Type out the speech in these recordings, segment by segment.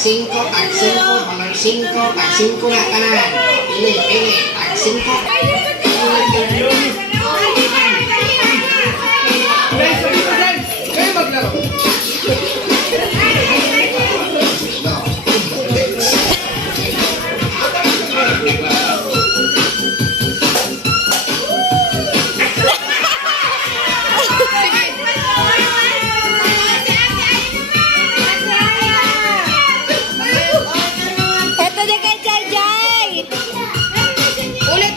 5, palang 5 na kanan. Pili, tag 5. Kayo maglaro. Ito din kay Jai Jai. Ulit.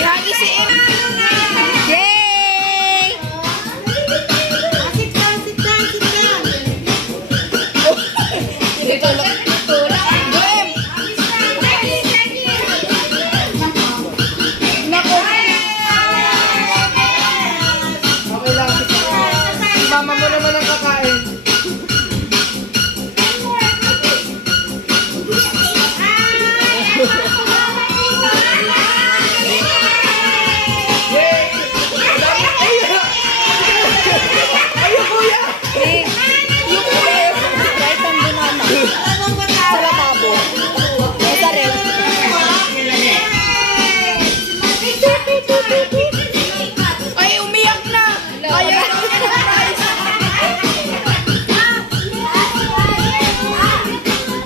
Lagi si Em. Yay! Okay lang. Mama mo naman ang kakain. Yay! Ayun, kuya! Right ang banana. Sa lababo. Ito rin. Ay, umiyak na. Ayaw na niya ng prize.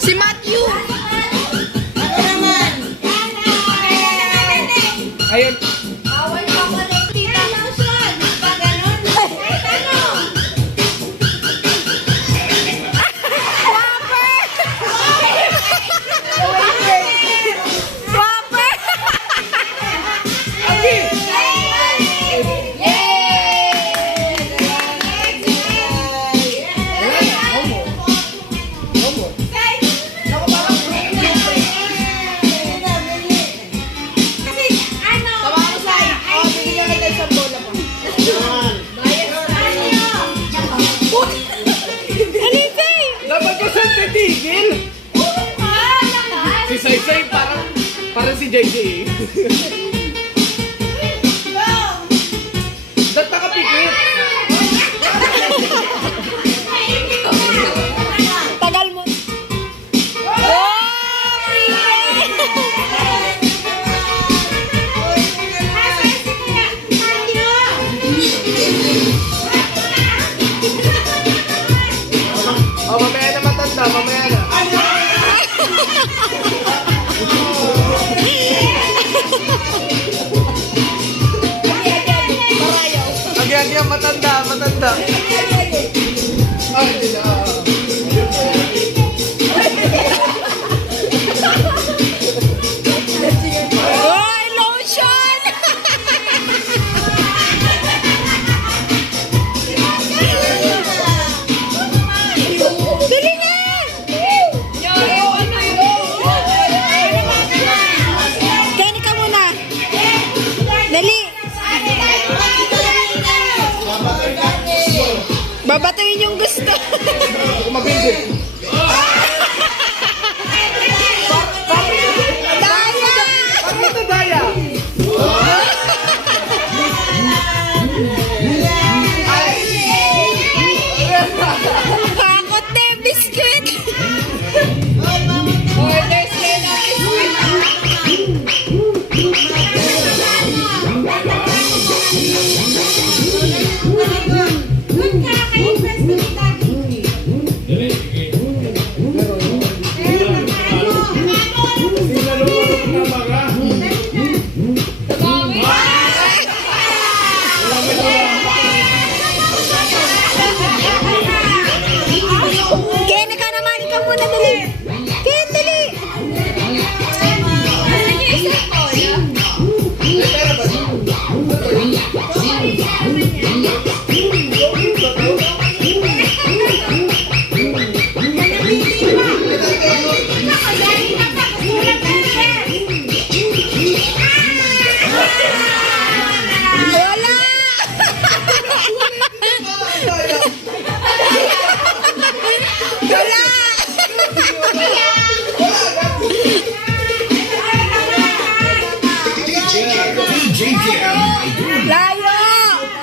Si Matthew. Ayun. Dapat ko saan titigil? Si Saysay parang si JJ. Ba't nakapikit? Tagal mo. Oh, mamaya na matanda, mamaya na. Agyan, matanda. Ay, hindi na. Oy, lotion! Dali na! Kenny ka muna. Dali. Babatuin yung gusto. Mabindi. Daya! Bakit ito daya? Kakot na yung biskuit. Kenny ka naman, ikaw muna dali. Ken, dali. Wala! Wala! Layo!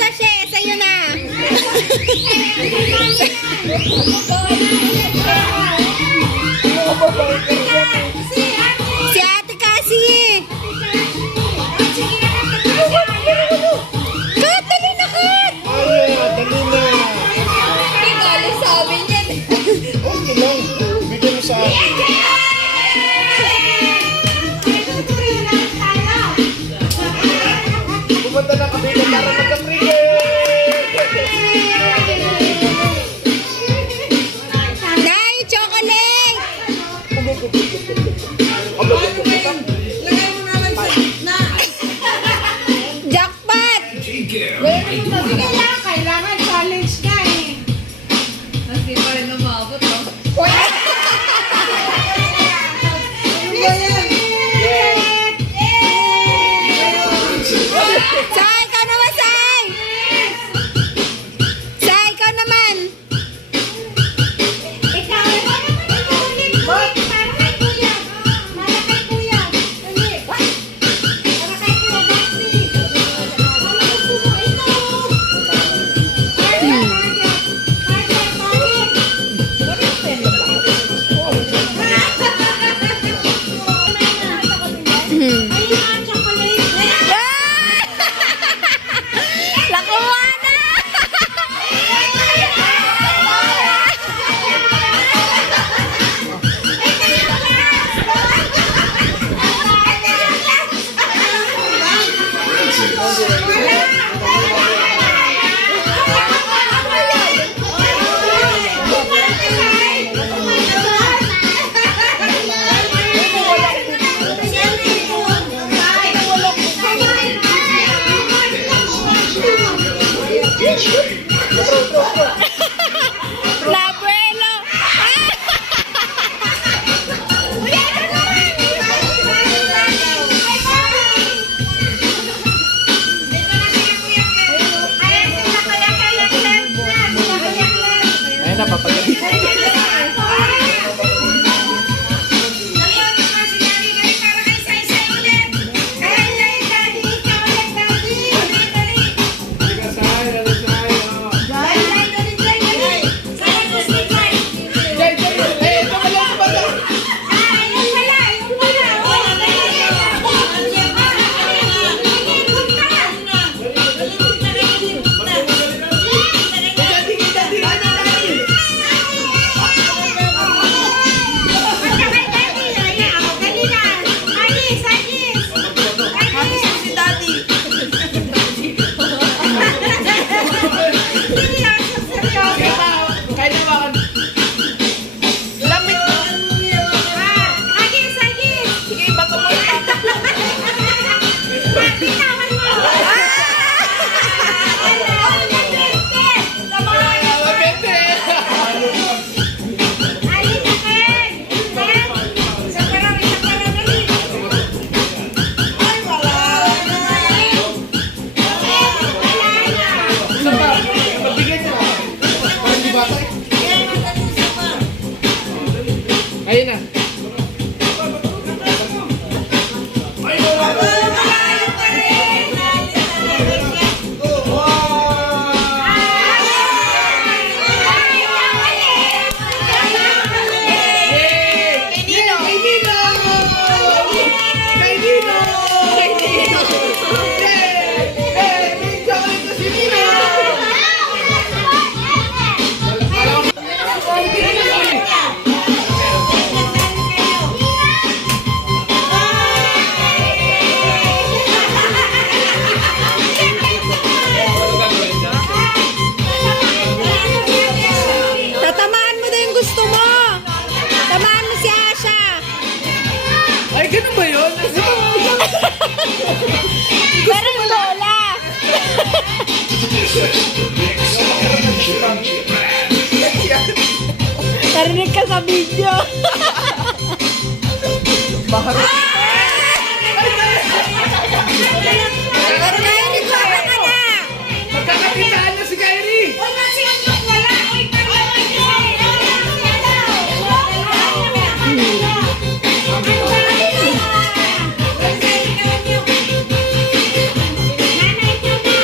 Tita She, sa'yo na. Si Ate Cassie. Kat, dali na, Kat. Ay, dali na. Galing sa amin yan. Okay lang. Bigyan mo sa akin. Pumunta na kami na para magka-trigger. Nay, chocolate. Jackpot. Kailangan challenge ka eh. Hindi pa rin umabot, no? Sai, ikaw naman, Sai. Sai, ikaw naman. Ikaw, para kay kuya. Para kay kuya. Dali. Para kay kuya, Basti. Ano gusto mo? Ito. Hmm. Ayun ang chocolate. Nakuha na. La abuelo. Ayun na, papagaling. Kaya naman. Lamit. Sige, bato mo. Isa pa. Magbigay niya. Parang di bata eh. Ayun na. Kay Nino! Kay Nino! Kay Nino! Kay Nino! May chocolate na si Nino! Tatamaan mo na yung gusto mo. Tamaan mo si Asha. Ay, ganun ba yun? Pero yung lola. Narinig ka sa video. Baharap. Pero narinig ko ka na. Magkakakitaan na si Kyrie! Nanay ko na,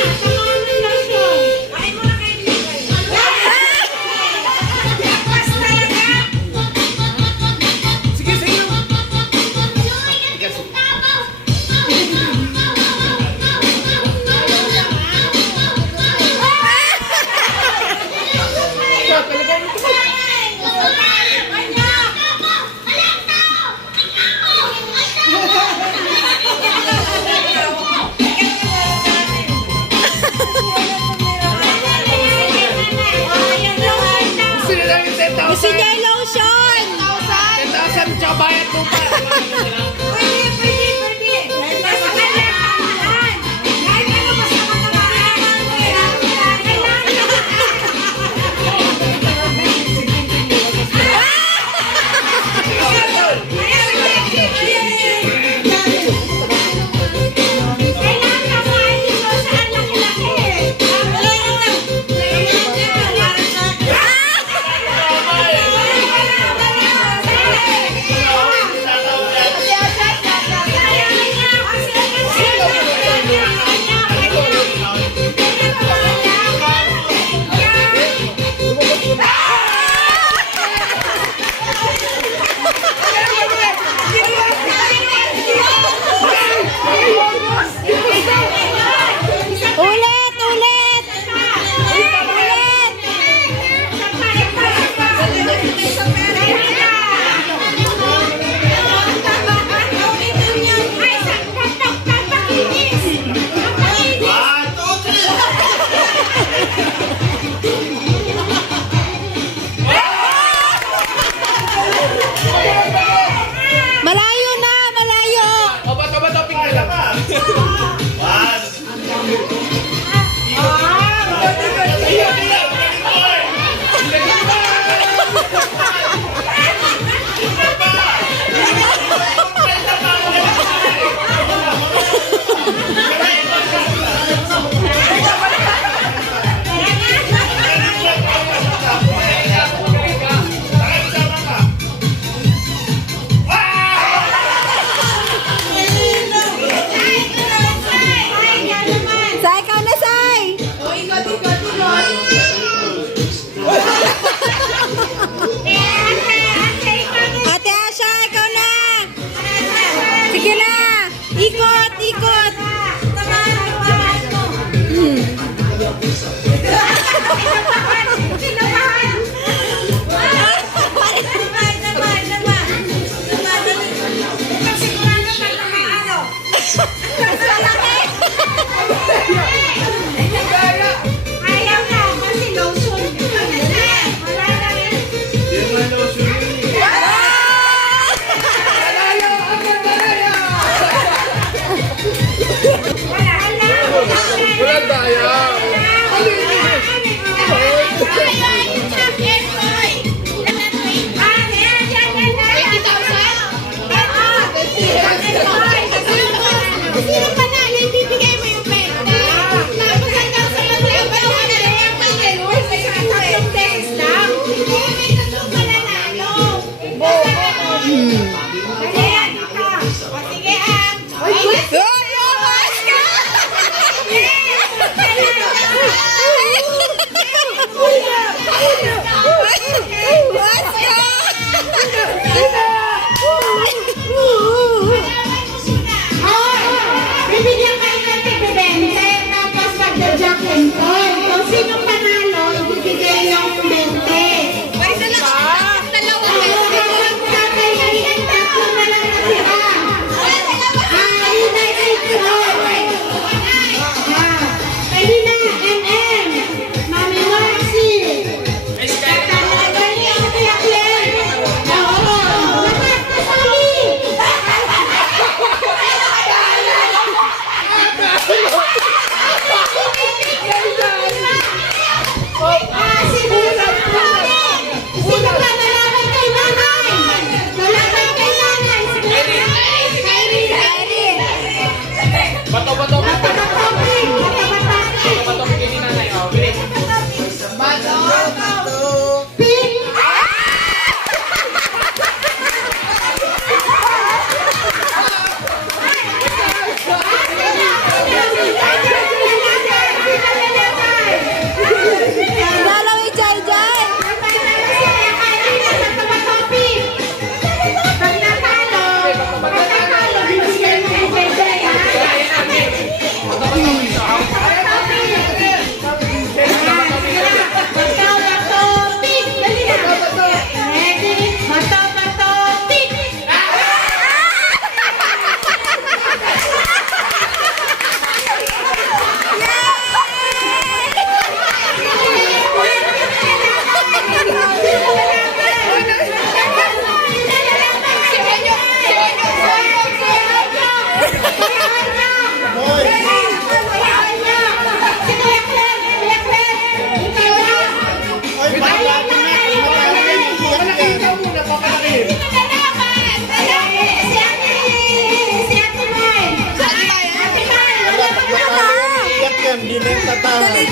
Yun na yung tatawa. Dali,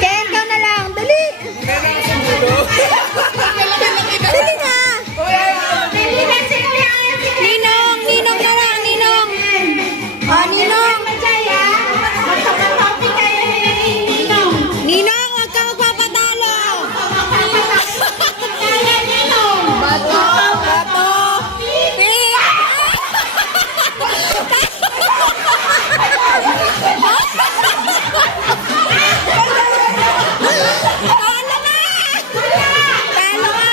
Ken, ikaw na lang. Dali. Dali na. Ninong, Ninong na lang, Ninong. Oh, Ninong. Ninong, huwag ka magpapatalo. Bato, bato. Pink. Talo ka! Talo ka!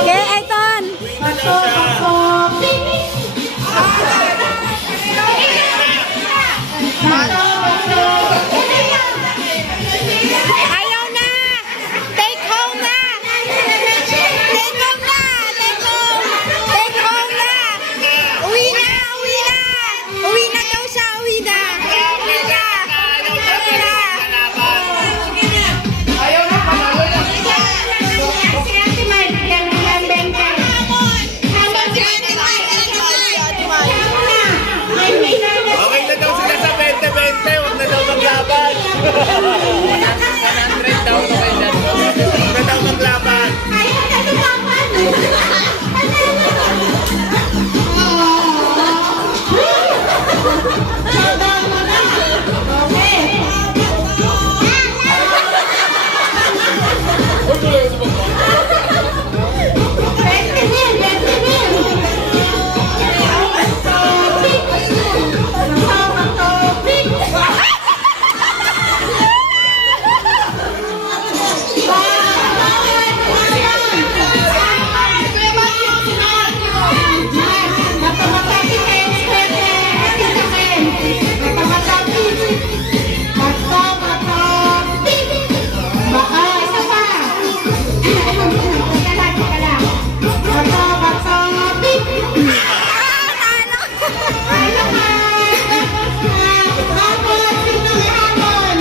Okay, Aiton. Ayaw na! Take home na! Take home na! Take home! Take home na! Uwi na! Uwi na! Uwi na daw siya! Uwi na! Uwi na! Uwi na! Ayaw na, panalo na. Okay na daw sila sa 20-20. Huwag na daw maglaban. 100 daw. Okay na. Huwag na daw maglaban.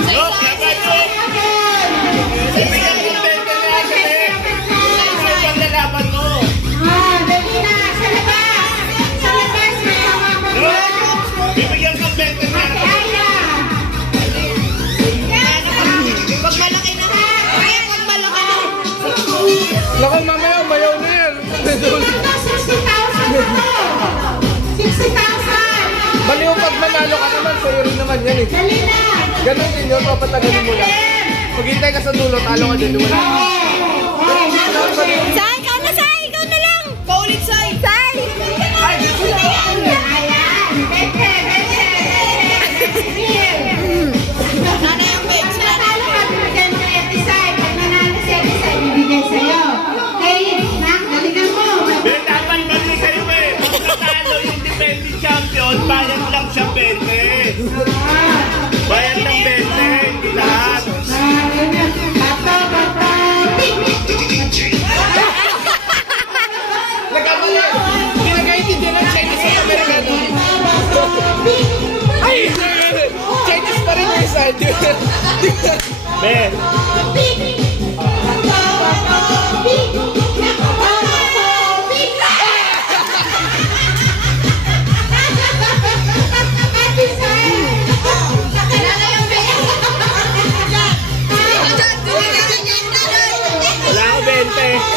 Look, laban mo. Bibigyan ko 20 na yan, Shelly. Ano yung paglalaban mo? Look, bibigyan ko 20 na yan. Naku, mamaya umayaw na yan. 60,000! Baliw pag manalo ka naman, sa'yo rin naman yan eh. Dali na! Ganun din yun, papatagalin mo lang. Maghintay ka sa dulo, talo ka din. Wala. Sai, ikaw na, Sai! Ikaw na lang! Paulit, Sai! Sai! Ben, dapat mali kayo eh. Kung natalo yung defending champion, bayad lang siya 20. Bayad ng 20, hindi lahat. Nagkamali. Hindi nagkaintindihan ng Chinese at Amerikano. Ay! Chinese pa rin yung isa. Ben. Wala akong 20.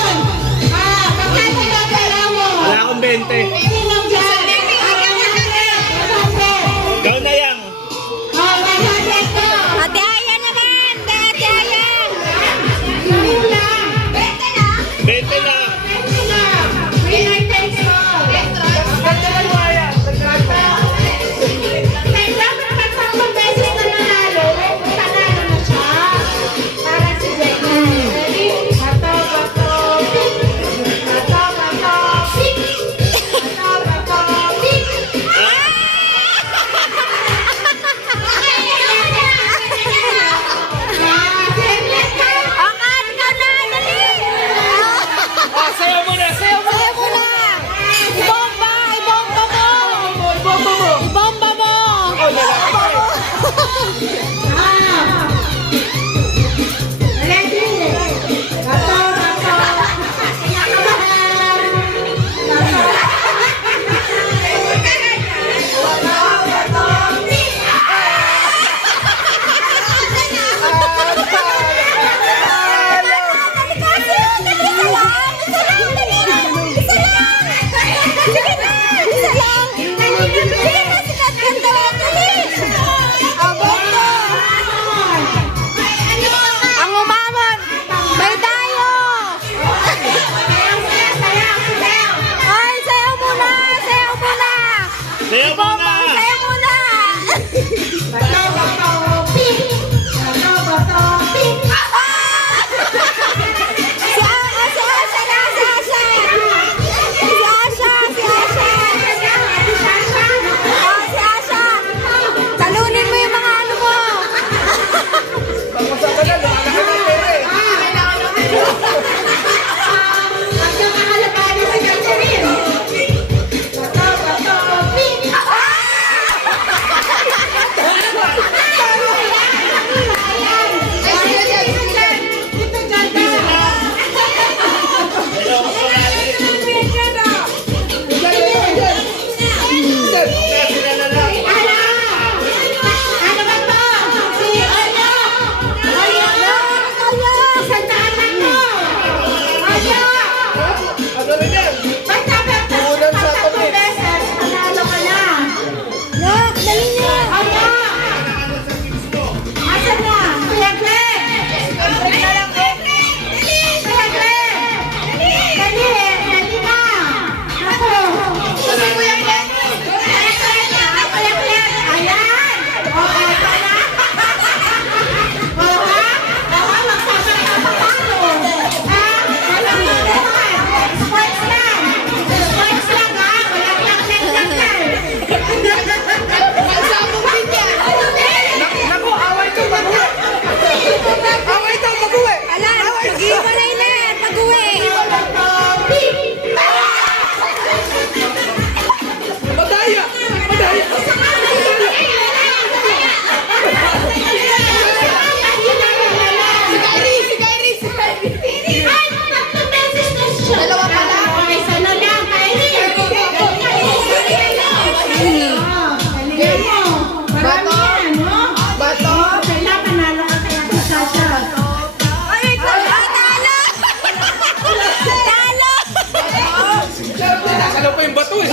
Wala akong 20. Ikaw na yan. Ate Aya naman! Ate Aya!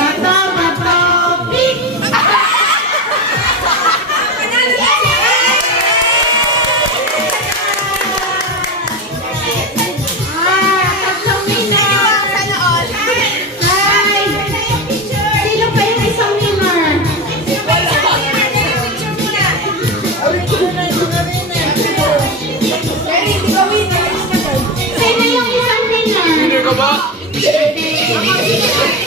Bata